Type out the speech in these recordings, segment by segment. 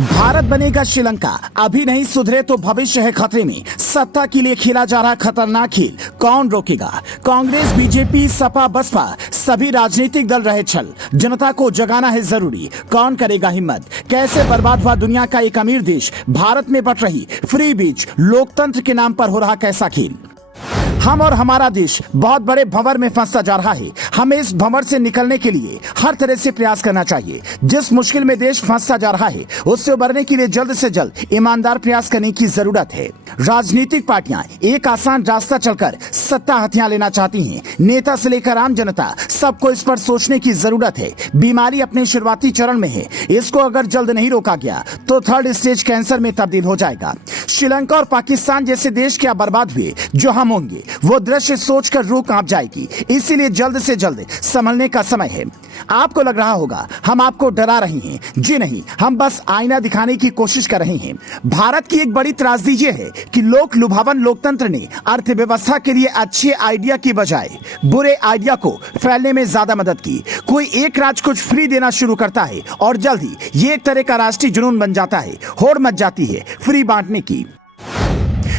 भारत बनेगा श्रीलंका, अभी नहीं सुधरे तो भविष्य है खतरे में। सत्ता के लिए खेला जा रहा खतरनाक खेल कौन रोकेगा? कांग्रेस, बीजेपी, सपा, बसपा सभी राजनीतिक दल रहे छल। जनता को जगाना है जरूरी। कौन करेगा हिम्मत? कैसे बर्बाद हुआ दुनिया का एक अमीर देश? भारत में बट रही फ्री बीच लोकतंत्र के नाम पर हो रहा कैसा खेल? हम और हमारा देश बहुत बड़े भंवर में फंसता जा रहा है। हमें इस भंवर से निकलने के लिए हर तरह से प्रयास करना चाहिए। जिस मुश्किल में देश फंसता जा रहा है उससे उबरने के लिए जल्द से जल्द ईमानदार प्रयास करने की जरूरत है। राजनीतिक पार्टियां एक आसान रास्ता चलकर सत्ता हथियार लेना चाहती हैं। नेता से लेकर आम जनता सबको इस पर सोचने की जरूरत है। बीमारी अपने शुरुआती चरण में है। इसको अगर जल्द नहीं रोका गया तो थर्ड स्टेज कैंसर में तब्दील हो जाएगा। श्रीलंका और पाकिस्तान जैसे देश क्या बर्बाद हुए जो हम होंगे, वो दृश्य सोचकर रूह कांप जाएगी। इसीलिए जल्द से जल्द संभलने का समय है। आपको लग रहा होगा हम आपको डरा रहे हैं। जी नहीं, हम बस आईना दिखाने की कोशिश कर रहे हैं। भारत की एक बड़ी त्रासदी ये है कि लोक लुभावन लोकतंत्र ने अर्थव्यवस्था के लिए अच्छे आइडिया की बजाय बुरे आइडिया को फैलने में ज्यादा मदद की। कोई एक राज्य कुछ फ्री देना शुरू करता है और जल्द ही ये एक तरह का राष्ट्रीय जुनून बन जाता है। होड़ मच जाती है फ्री बांटने की।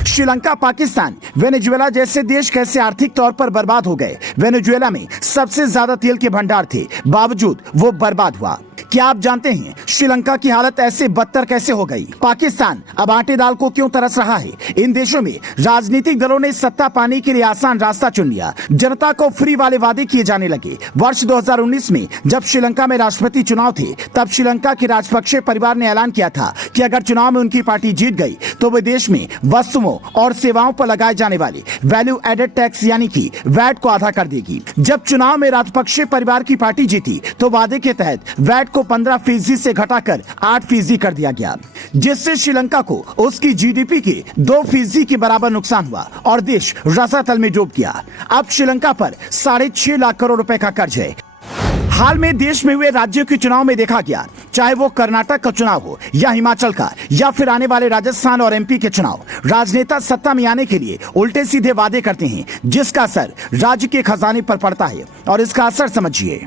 श्रीलंका, पाकिस्तान, वेनेजुएला जैसे देश कैसे आर्थिक तौर पर बर्बाद हो गए। वेनेजुएला में सबसे ज्यादा तेल के भंडार थे, बावजूद वो बर्बाद हुआ। क्या आप जानते हैं श्रीलंका की हालत ऐसे बदतर कैसे हो गई? पाकिस्तान अब आटे दाल को क्यों तरस रहा है? इन देशों में राजनीतिक दलों ने सत्ता पाने के लिए आसान रास्ता चुन लिया। जनता को फ्री वाले वादे किए जाने लगे। वर्ष 2019 में जब श्रीलंका में राष्ट्रपति चुनाव थे, तब श्रीलंका के राजपक्षे परिवार ने ऐलान किया था कि अगर चुनाव में उनकी पार्टी जीत गई तो वे देश में वस्तुओं और सेवाओं पर लगाए जाने वाले वैल्यू एडेड टैक्स यानी कि वैट को आधा कर देगी। जब चुनाव में राजपक्षे परिवार की पार्टी जीती तो वादे के तहत वैट को 15% से घटाकर 8% कर दिया गया, जिससे श्रीलंका को उसकी जीडीपी के 2% के बराबर नुकसान हुआ और देश रसातल में डूब गया। अब श्रीलंका पर 6.5 लाख करोड़ रुपए का कर्ज है। हाल में देश में हुए राज्यों के चुनाव में देखा गया, चाहे वो कर्नाटक का चुनाव हो या हिमाचल का या फिर आने वाले राजस्थान और एमपी के चुनाव, राजनेता सत्ता में आने के लिए उल्टे सीधे वादे करते हैं, जिसका असर राज्य के खजाने पर पड़ता है। और इसका असर समझिए।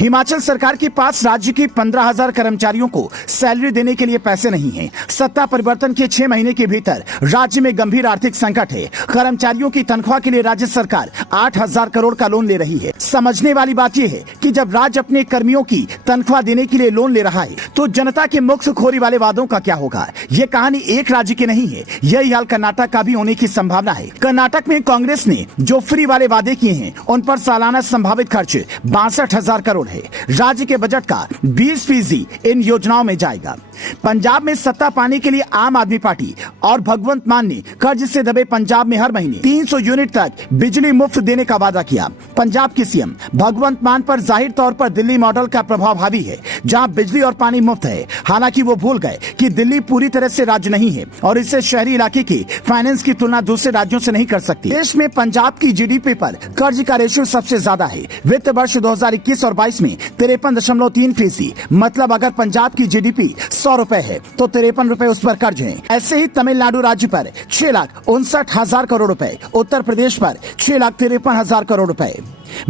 हिमाचल सरकार के पास राज्य के 15,000 कर्मचारियों को सैलरी देने के लिए पैसे नहीं हैं। सत्ता परिवर्तन के 6 महीने के भीतर राज्य में गंभीर आर्थिक संकट है। कर्मचारियों की तनख्वाह के लिए राज्य सरकार 8,000 करोड़ का लोन ले रही है। समझने वाली बात यह है कि जब राज्य अपने कर्मियों की तनख्वाह देने के लिए लोन ले रहा है तो जनता के मुफ्तखोरी वाले वादों का क्या होगा? ये कहानी एक राज्य की नहीं है, यही हाल कर्नाटक का भी होने की संभावना है। कर्नाटक में कांग्रेस ने जो फ्री वाले वादे किए हैं उन पर सालाना संभावित खर्च 62,000 करोड़ है। राज्य के बजट का 20% इन योजनाओं में जाएगा। पंजाब में सत्ता पाने के लिए आम आदमी पार्टी और भगवंत मान ने कर्ज से दबे पंजाब में हर महीने 300 यूनिट तक बिजली मुफ्त देने का वादा किया। पंजाब के सीएम भगवंत मान पर जाहिर तौर पर दिल्ली मॉडल का प्रभाव हावी है, जहां बिजली और पानी मुफ्त है। हालांकि वो भूल गए कि दिल्ली पूरी तरह से राज्य नहीं है और इससे शहरी इलाके के फाइनेंस की तुलना दूसरे राज्यों से नहीं कर सकती। देश में पंजाब की जीडीपी पर कर्ज का रेशियो सबसे ज्यादा है। वित्त वर्ष 2021 और 22 में 53.3%। मतलब अगर पंजाब की जीडीपी 100 रुपए है तो 53 रुपए उस पर कर्ज है। ऐसे ही तमिलनाडु राज्य पर 6,59,000 करोड़ रुपए, उत्तर प्रदेश पर 6,53,000 करोड़ रुपए,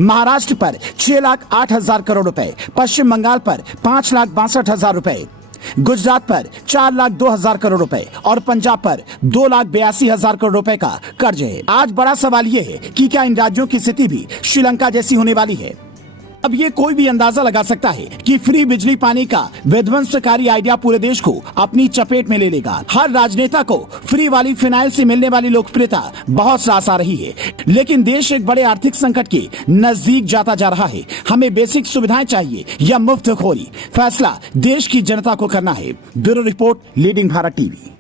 महाराष्ट्र पर 6,08,000 करोड़ रुपए, पश्चिम बंगाल पर 5,62,000 रुपए, गुजरात पर 4,02,000 करोड़ रुपए और पंजाब पर 2,82,000 करोड़ रुपए का कर्ज है। आज बड़ा सवाल ये है कि क्या इन राज्यों की स्थिति भी श्रीलंका जैसी होने वाली है? अब ये कोई भी अंदाजा लगा सकता है कि फ्री बिजली पाने का विध्वंसकारी आइडिया पूरे देश को अपनी चपेट में ले लेगा। हर राजनेता को फ्री वाली फिनाइल से मिलने वाली लोकप्रियता बहुत सास आ रही है, लेकिन देश एक बड़े आर्थिक संकट के नजदीक जाता जा रहा है। हमें बेसिक सुविधाएं चाहिए या मुफ्तखोरी? फैसला देश की जनता को करना है। Bureau report, leading Bharat TV.